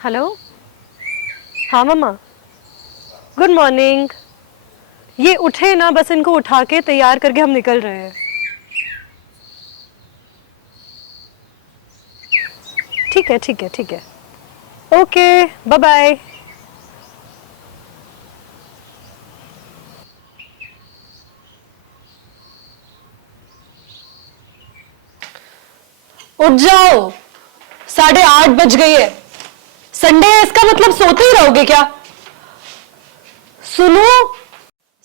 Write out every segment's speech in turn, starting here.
Hello. हाँ मम्मा, good morning. ये उठे ना, बस इनको उठा के तैयार करके हम निकल रहे हैं। ठीक है ठीक है ठीक है, ओके बाय बाय। उठ जाओ, 8:30 बज गई है। संडे है, इसका मतलब सोते ही रहोगे क्या? सुनो,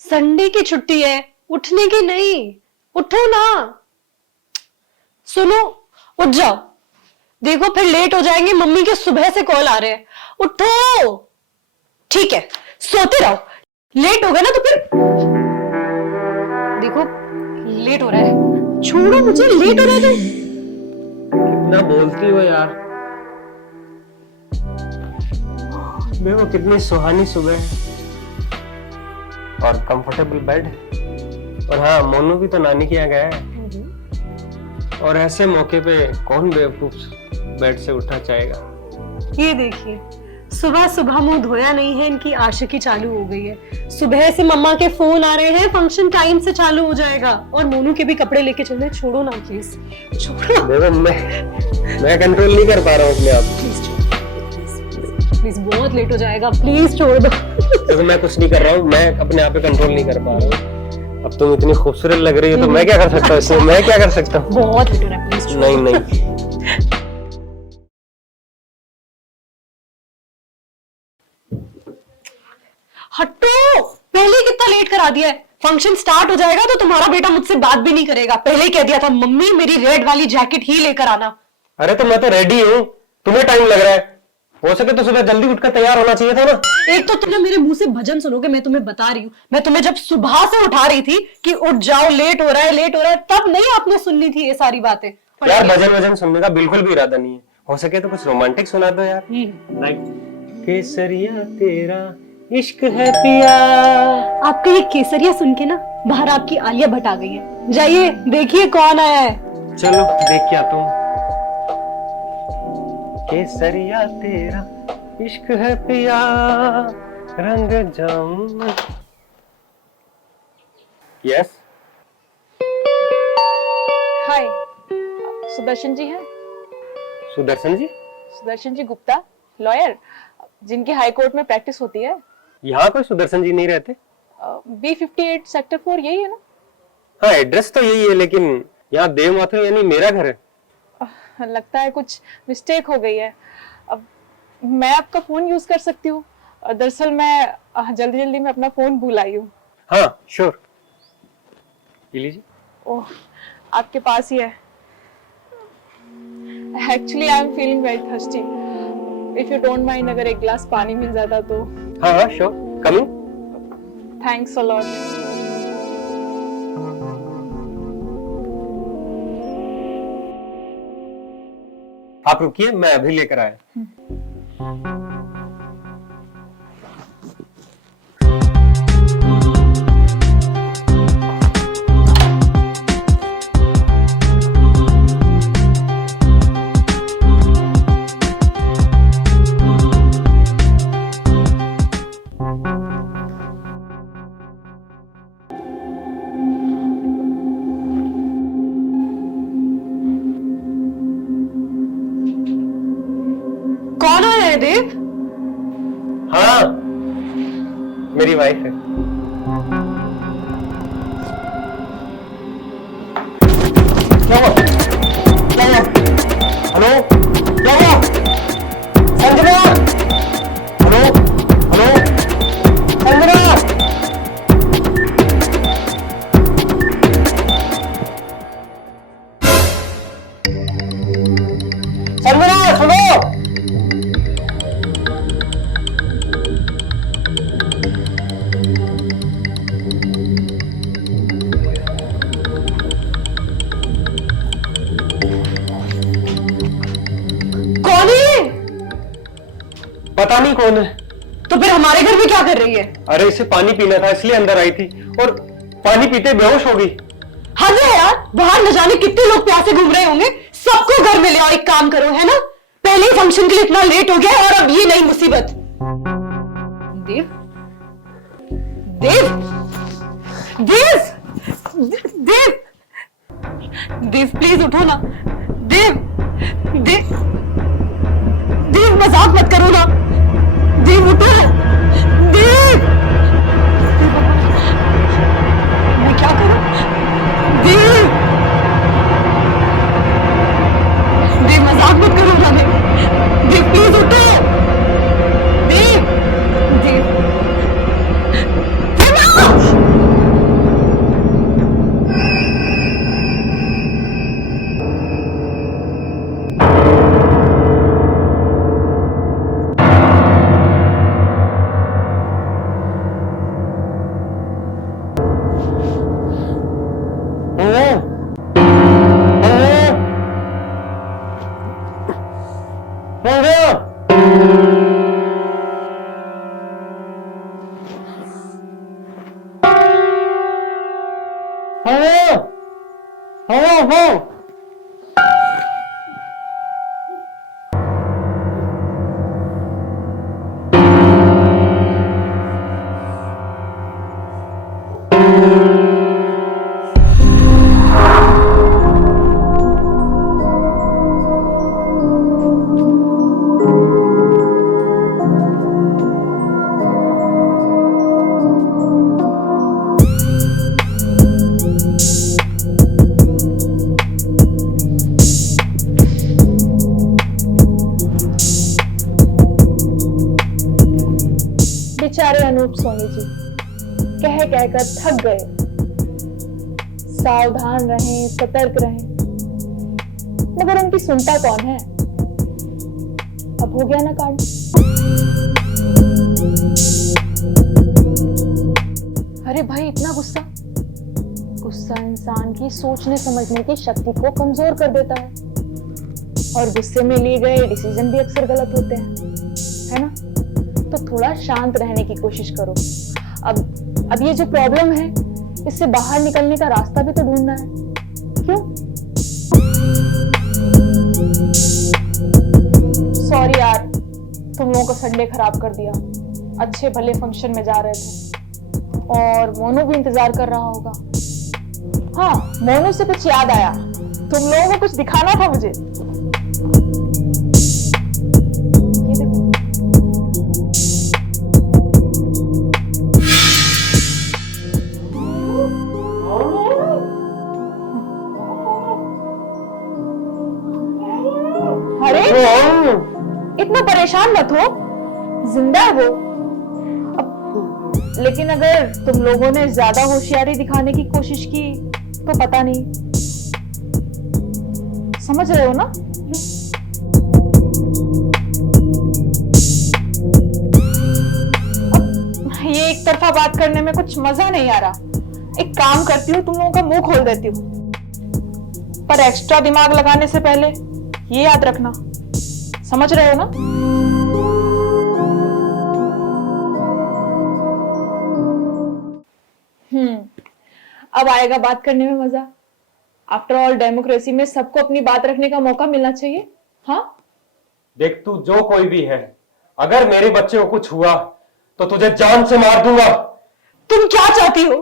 संडे की छुट्टी है, उठने की नहीं। उठो ना। सुनो, उठ जाओ। देखो फिर लेट हो जाएंगे, मम्मी के सुबह से कॉल आ रहे हैं। उठो। ठीक है, सोते रहो। लेट हो गए ना तो फिर देखो लेट हो रहा है। छोड़ो मुझे, लेट हो रहा है तो। कितना बोलती हो यार। देखो कितनी सुहानी सुबह है और कंफर्टेबल बेड है। और हाँ, मोनू भी तो नानी के यहाँ गया है। और ऐसे मौके पे कौन बेवकूफ बेड से उठना चाहेगा। ये देखिए, सुबह सुबह मुंह धोया नहीं है, इनकी आशिकी चालू हो गई है। सुबह से मम्मा के फोन आ रहे हैं, फंक्शन टाइम से चालू हो जाएगा। और मोनू के भी कपड़े लेके चलने। छोड़ो ना प्लीज, छोड़ो। देखो मैं कंट्रोल नहीं कर पा रहा हूँ अपने आप। प्लीज बहुत लेट हो जाएगा, प्लीज छोड़ दो। देखो मैं कुछ नहीं कर रहा हूँ, मैं अपने आप पे कंट्रोल नहीं कर पा रहा हूँ। अब तुम इतनी खूबसूरत लग रही हो तो मैं क्या कर सकता हूँ इसमें? मैं क्या कर सकता हूँ? बहुत लेट हो रहा है, प्लीज। नहीं नहीं, हटो, पहले ही कितना लेट करा दिया है। फंक्शन स्टार्ट हो जाएगा तो तुम्हारा बेटा मुझसे बात भी नहीं करेगा। पहले ही कह दिया था, मम्मी मेरी रेड वाली जैकेट ही लेकर आना। अरे तो मैं तो रेडी हूँ, तुम्हें टाइम लग रहा है। हो सके तो सुबह जल्दी उठकर तैयार होना चाहिए था ना। एक तो तुम मेरे मुंह से भजन सुनोगे, मैं तुम्हें बता रही हूँ। मैं तुम्हें जब सुबह से उठा रही थी कि उठ जाओ, लेट हो रहा है लेट हो रहा है, तब नहीं आपने सुननी थी ये सारी बातें। यार भजन वजन सुनने का बिल्कुल भी इरादा नहीं है। हो सके तो कुछ रोमांटिक सुना दो यार। लाइक केसरिया तेरा इश्क है पिया। आपका ये केसरिया सुन के ना बाहर आपकी आलिया भट्ट आ गई है। जाइए देखिए कौन आया है। चलो देख के आता हूँ। केसरिया तेरा इश्क है पिया, रंग जाऊं। यस, हाय, सुदर्शन जी हैं? सुदर्शन जी? सुदर्शन जी गुप्ता, लॉयर, जिनकी हाई कोर्ट में प्रैक्टिस होती है। यहाँ कोई सुदर्शन जी नहीं रहते? B58 सेक्टर 4 यही है ना? हाँ, एड्रेस तो यही है, लेकिन यहाँ देव माथुर यानी मेरा घर है। लगता है कुछ मिस्टेक हो गई है। अब मैं आपका फोन यूज कर सकती हूँ? दरअसल मैं जल्दी जल्दी में अपना फोन भूल आई हूँ। हाँ श्योर, ये लीजिए। ओह, आपके पास ही है। Actually I am feeling very thirsty. If you don't mind, अगर एक गिलास पानी मिल जाता तो। हाँ हाँ sure, coming. Thanks a lot. आप रुकिए, मैं अभी लेकर आया। कौन आया है देव? हाँ, मेरी वाइफ है। क्या हुआ? क्या हुआ? हेलो, क्या हुआ? Sanjana, hello hello, Sanjana. संजना सुनो। कौन है? पता नहीं कौन है। तो फिर हमारे घर में क्या कर रही है? अरे इसे पानी पीना था इसलिए अंदर आई थी और पानी पीते बेहोश हो गई। हद है यार, बाहर न जाने कितने लोग प्यासे घूम रहे होंगे। सबको घर में ले आओ, एक काम करो, है ना? पहले ही फंक्शन के लिए इतना लेट हो गया और अब ये नई मुसीबत। देव, देव, देव, देव, देव प्लीज उठो ना। देव, देव, देव मजाक मत करो ना। देव उठो। देव, मैं क्या करूं? देव, देव मजाक मत करो ना। देव, देव प्लीज उठो। देव, देव, बेचारे अनूप सोनी जी कह कहकर थक गए। सावधान रहें, सतर्क रहें, मगर उनकी सुनता कौन है। अब हो गया ना कांड। अरे भाई इतना गुस्सा, गुस्सा इंसान की सोचने समझने की शक्ति को कमजोर कर देता है और गुस्से में लिए गए डिसीजन भी अक्सर गलत होते हैं, है ना। तो थोड़ा शांत रहने की कोशिश करो। अब ये जो प्रॉब्लम है इससे बाहर निकलने का रास्ता भी तो ढूंढना है, क्यों? सॉरी यार, तुम लोगों का संडे खराब कर दिया। अच्छे भले फंक्शन में जा रहे थे और मोनू भी इंतजार कर रहा होगा। हाँ, मोनू से कुछ याद आया, तुम लोगों को कुछ दिखाना था मुझे। ये देखो। अरे इतना परेशान मत हो, जिंदा है वो। लेकिन अगर तुम लोगों ने ज्यादा होशियारी दिखाने की कोशिश की तो पता नहीं, समझ रहे हो ना। अब ये एक तरफा बात करने में कुछ मजा नहीं आ रहा। एक काम करती हूँ, तुम लोगों का मुंह खोल देती हूँ, पर एक्स्ट्रा दिमाग लगाने से पहले ये याद रखना, समझ रहे हो ना। अब आएगा बात करने में मजा। आफ्टर ऑल डेमोक्रेसी में सबको अपनी बात रखने का मौका मिलना चाहिए। हाँ देख, तू जो कोई भी है, अगर मेरे बच्चे को कुछ हुआ तो तुझे जान से मार दूंगा। तुम क्या चाहती हो?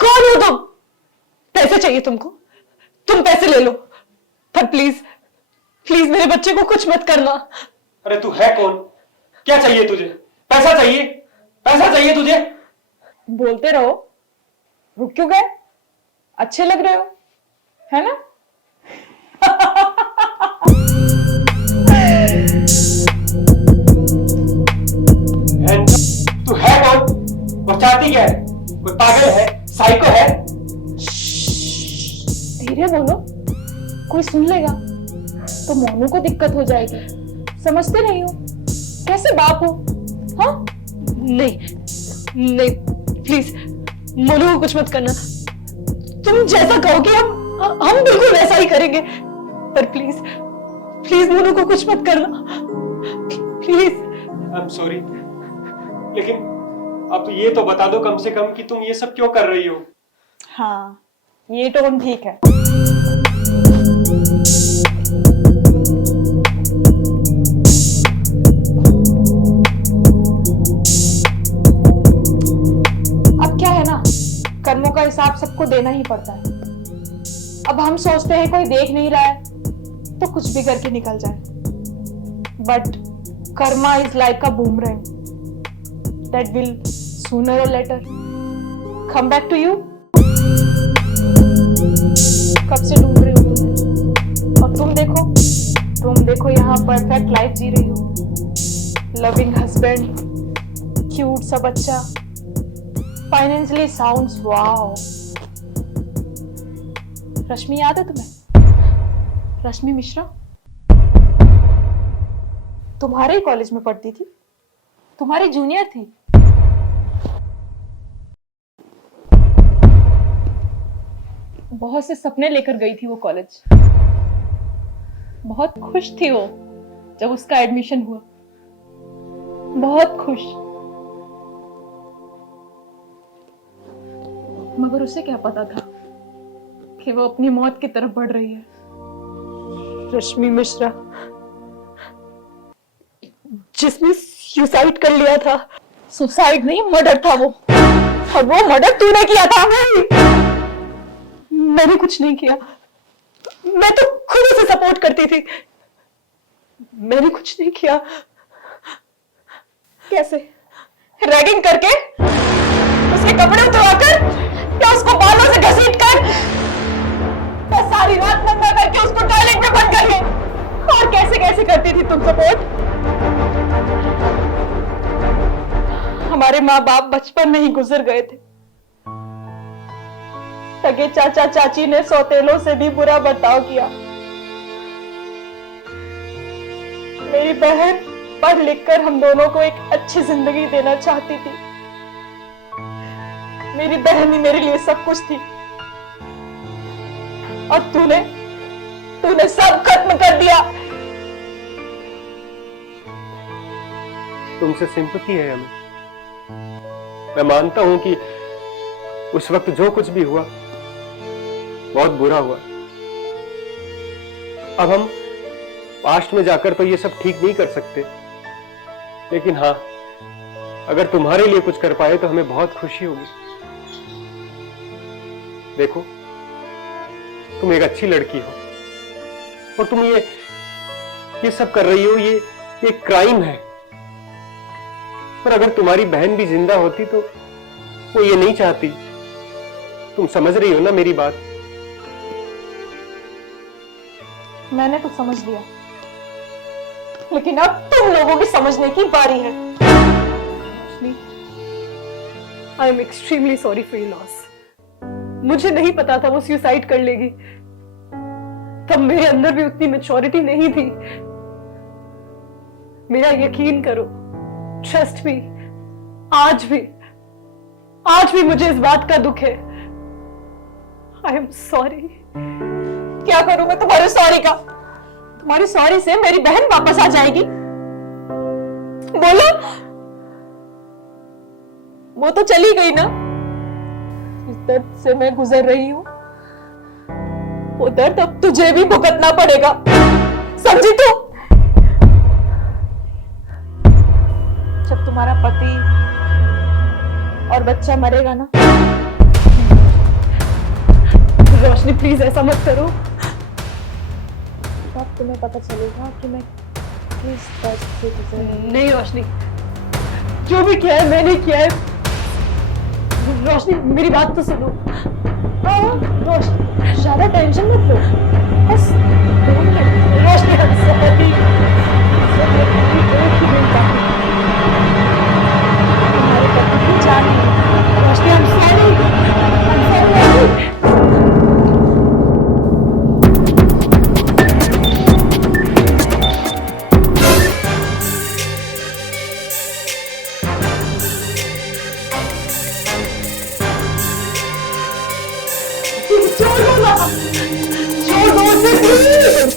कौन हो तुम? पैसे चाहिए तुमको? तुम पैसे ले लो, पर प्लीज प्लीज मेरे बच्चे को कुछ मत करना। अरे तू है कौन? क्या चाहिए तुझे? पैसा चाहिए? पैसा चाहिए तुझे? बोलते रहो, रुक क्यों गए? अच्छे लग रहे हो, है ना। तू है कौन और चाहती क्या है? कोई पागल है? साइको है? धीरे बोलो, कोई सुन लेगा तो मोनू को दिक्कत हो जाएगी। समझते नहीं हो? कैसे बाप हो? हाँ नहीं नहीं, प्लीज मोनू को कुछ मत करना। तुम जैसा कहोगे हम बिल्कुल वैसा ही करेंगे, पर प्लीज प्लीज मोनू को कुछ मत करना, प्लीज। आई एम सॉरी, लेकिन अब ये तो बता दो कम से कम कि तुम ये सब क्यों कर रही हो? हाँ, ये टोन ठीक है। हिसाब सबको देना ही पड़ता है। अब हम सोचते हैं कोई देख नहीं रहा है तो कुछ भी करके निकल जाए, but karma is like a boomerang that will sooner or later come back to you. कब से ढूंढ रही हो तुम्हें, और तुम देखो यहाँ परफेक्ट लाइफ जी रही हो, लविंग हस्बैंड, क्यूट सा बच्चा, फाइनेंशियली साउंड्स वाओ। रश्मि याद है तुम्हें? रश्मि मिश्रा तुम्हारे ही कॉलेज में पढ़ती थी, तुम्हारी जूनियर थी। बहुत से सपने लेकर गई थी वो कॉलेज, बहुत खुश थी वो जब उसका एडमिशन हुआ, बहुत खुश। मगर उसे क्या पता था कि वो अपनी मौत की तरफ बढ़ रही है। रश्मि मिश्रा जिसने सुसाइड कर लिया था। सुसाइड नहीं, मर्डर था वो, और वो मर्डर तूने किया था। मैंने कुछ नहीं किया, मैं तो खुद उसे सपोर्ट करती थी। मैंने कुछ नहीं किया। कैसे? रैगिंग करके, उसके कपड़े उतरवाकर, या उसको बालों से घसीट कर, या सारी रात नंगा करके उसको टॉयलेट में बंद करके? और कैसे कैसे करती थी तुम सपोर्ट? हमारे माँ बाप बचपन में ही गुजर गए थे। सगे चाचा चाची ने सौतेलों से भी बुरा बर्ताव किया। मेरी बहन पढ़ लिखकर हम दोनों को एक अच्छी जिंदगी देना चाहती थी। मेरी बहन ही मेरे लिए सब कुछ थी, और तूने सब खत्म कर दिया। तुमसे सिंपैथी है हमें। मैं मानता हूं कि उस वक्त जो कुछ भी हुआ बहुत बुरा हुआ। अब हम पास्ट में जाकर तो ये सब ठीक नहीं कर सकते, लेकिन हाँ, अगर तुम्हारे लिए कुछ कर पाए तो हमें बहुत खुशी होगी। देखो, तुम एक अच्छी लड़की हो, और तुम ये सब कर रही हो, ये क्राइम है। पर अगर तुम्हारी बहन भी जिंदा होती तो वो ये नहीं चाहती। तुम समझ रही हो ना मेरी बात? मैंने तो समझ लिया, लेकिन अब तुम लोगों की समझने की बारी है। I am extremely sorry for your loss. मुझे नहीं पता था वो सुसाइड कर लेगी। तब मेरे अंदर भी उतनी मैच्योरिटी नहीं थी। मेरा यकीन करो, ट्रस्ट मी, आज भी मुझे इस बात का दुख है। I am sorry. क्या करूं मैं तुम्हारे सॉरी का? तुम्हारी सॉरी से मेरी बहन वापस आ जाएगी? बोलो। वो तो चली गई ना। इस दर्द से मैं गुजर रही हूं, वो दर्द अब तुझे भी भुगतना पड़ेगा, समझी तू? जब तुम्हारा पति और बच्चा मरेगा ना। रोशनी प्लीज ऐसा मत करो। तब तुम्हें पता चलेगा कि मैं किस दर्द से गुजर रही हूं। नहीं रोशनी, जो भी किया है मैंने किया है। रोशनी मेरी बात तो सुनो। रोशनी ज्यादा टेंशन मत लो, बस 2 मिनट। Roshni I'm sorry। तुम्हारे पति की जान है। रोशनी I'm sorry। छोड़ो ना, छोड़ो उसे प्लीज।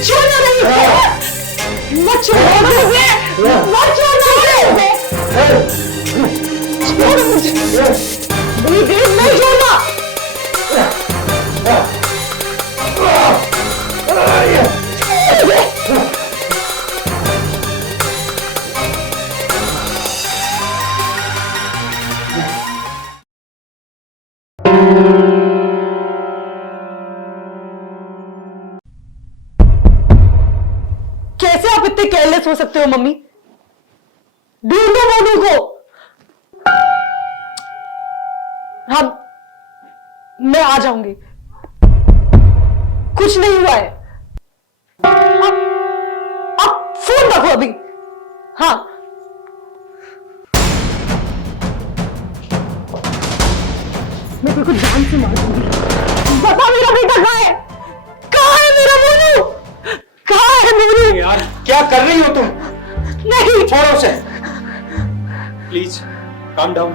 छोड़ना नहीं, मत छोड़ो मुझे, मत छोड़ो। मेरी देव नहीं छोड़ना। कैसे आप इतने केयरलेस हो सकते हो मम्मी? ढूंढो मोनू को। हाँ, मैं आ जाऊंगी, कुछ नहीं हुआ है। आप फोन रखो अभी। हाँ, मैं बिल्कुल जान से मार दूंगी। बता मेरा बेटा कहाँ है? कहाँ है मेरा मोनू? कहाँ है मोनू? यार क्या कर रही हो तुम? नहीं, छोड़ो उसे, प्लीज काम डाउन।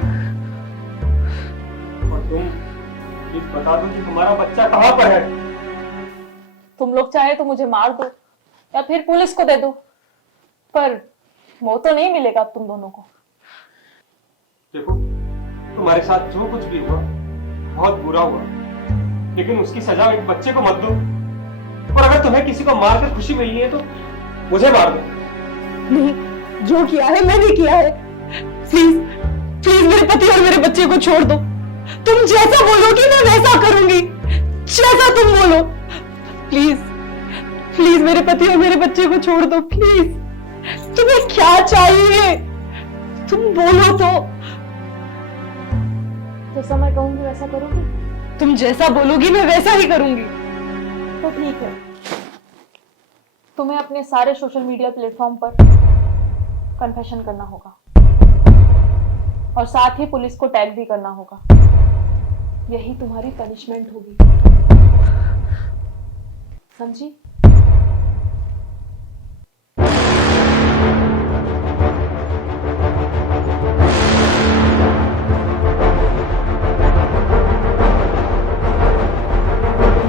और तुम प्लीज बता दो कि तुम्हारा बच्चा कहाँ पर है। तुम लोग चाहे तो मुझे मार दो या फिर पुलिस को दे दो, पर वो तो नहीं मिलेगा अब तुम दोनों को। देखो, तुम्हारे साथ जो कुछ भी हुआ बहुत बुरा हुआ, लेकिन उसकी सजा एक बच्चे को मत दो। और अगर तुम्हें किसी को मारकर खुशी मिलनी है तो मुझे मार दो। नहीं, जो किया है मैंने किया है। प्लीज प्लीज मेरे पति और मेरे बच्चे को छोड़ दो। तुम जैसा बोलोगी मैं वैसा करूंगी, जैसा तुम बोलो। प्लीज प्लीज मेरे पति और मेरे बच्चे को छोड़ दो, प्लीज। तुम्हें क्या चाहिए तुम बोलो तो। जैसा मैं कहूंगी वैसा करोगी? तुम जैसा बोलोगी मैं वैसा ही करूंगी। तो ठीक है, तुम्हें अपने सारे सोशल मीडिया प्लेटफॉर्म पर कन्फेशन करना होगा और साथ ही पुलिस को टैग भी करना होगा। यही तुम्हारी पनिशमेंट होगी, समझी?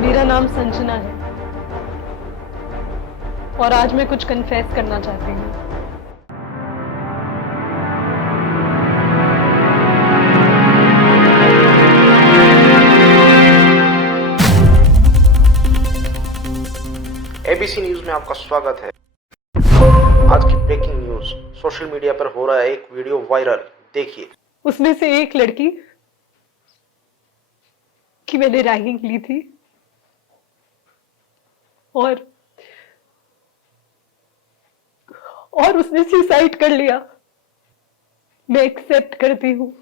मेरा नाम संजना है और आज मैं कुछ कन्फेस करना चाहती हूँ। एबीसी न्यूज में आपका स्वागत है। आज की ब्रेकिंग न्यूज, सोशल मीडिया पर हो रहा है एक वीडियो वायरल, देखिए। उसमें से एक लड़की की मैंने रैगिंग ली थी और उसने सुसाइड कर लिया। मैं एक्सेप्ट करती हूँ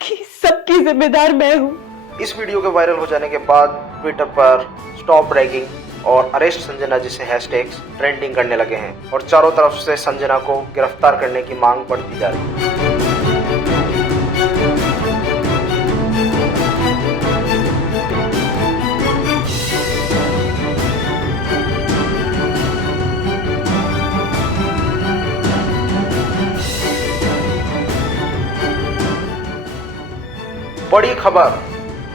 कि सबकी जिम्मेदार मैं हूँ। इस वीडियो के वायरल हो जाने के बाद ट्विटर पर स्टॉप रैगिंग और अरेस्ट संजना जैसे हैशटैग्स ट्रेंडिंग करने लगे हैं और चारों तरफ से संजना को गिरफ्तार करने की मांग बढ़ती जा रही है। बड़ी खबर,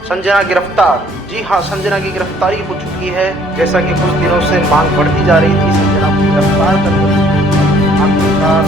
संजना गिरफ्तार। जी हां, संजना की गिरफ्तारी हो चुकी है। जैसा कि कुछ दिनों से मांग बढ़ती जा रही थी संजना को गिरफ्तार करने की, आखिरकार